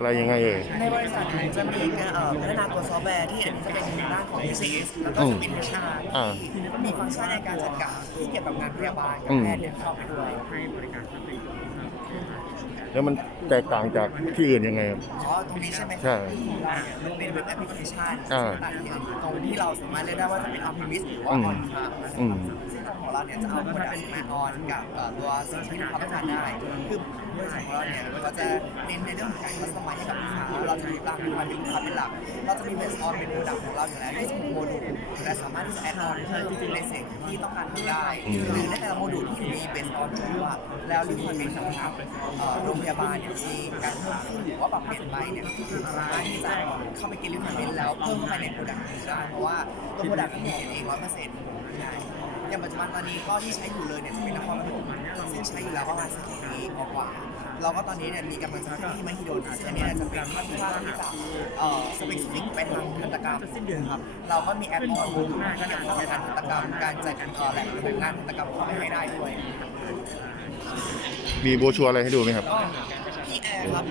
อะไรยังไงเอ่ย ในบริษัทจะมีการเอ่อพัฒนาตัวซอฟต์แวร์ที่อันนี้จะเป็นด้านของ PCS แล้วก็จะเป็น HR อ่าที่มีฟังก์ชันในการจัดการที่เกี่ยวกับงานพยาบาลกับอืมแพทย์เนี่ยเข้าไปด้วย แล้วมันแตกต่างจากที่อื่นยังไงครับ อ๋อตรงนี้ใช่ไหมใช่มันเป็นเว็บแอปพลิเคชันอ่าต่างๆตรงที่เราสามารถเลือกได้ว่าจะเป็น on premise หรือว่าอืม on cloud อืมซึ่งของเราเนี่ยจะเอาโปรดักต์มาออนกับเอ่อตัวสิ่งที่ลูกค้าต้องการได้ คือบริษัทของเราเนี่ยเราจะเน้นในเรื่องของการคัสตอมไมซ์ให้กับลูกค้า เราจะมีตามความเป็นลูกค้าเป็นหลัก เราจะมีเบสออนเป็นโปรดักต์ของเราอยู่แล้ว26โมดูล แต่สามารถที่จะแอดออนเพิ่มในสิ่งที่ต้องการทำได้อืมหรือในแต่ละโมดูลที่มีเบสออนอยู่ว่าแล้วรีควอรเมนต์ของทางเอ่อโรงพยาบาลเนี่ยมีการเพิ่มขึ้นหรือว่าปรับเปลี่ยนไปเนี่ยสามารถที่จะเข้าไปเก็ตรีควอรเมนต์แล้วเพิ่มเข้าไปในโปรดักต์นี้ได้เพราะว่าตัวโปรดักต์นี้เขียนเองร้อยเปอร์เซ็นต์ใช่ อย่างปัจจุบันตอนนี้ก็ที่ใช้อยู่เลยเนี่ยจะเป็นนครปฐมซึ่งใช้อยู่แล้วประมาณสิบปีกว่าๆเราก็ตอนนี้เนี่ยมีกำลังจะขึ้นที่มหิดลซึ่งอันนี้เนี่ยจะเป็นค่อนข้างที่จะเอ่อสเปซิฟิกไปทางทันตกรรมนะครับเราก็มีแอปออนที่เกี่ยวข้องกับการทันตกรรมการจัดเอ่อแหล่งของงานทันตกรรมเข้าไปให้ได้ด้วยมีโบรชัวร์อะไรให้ดูไหมครับ ก็พี่แอร์ครับ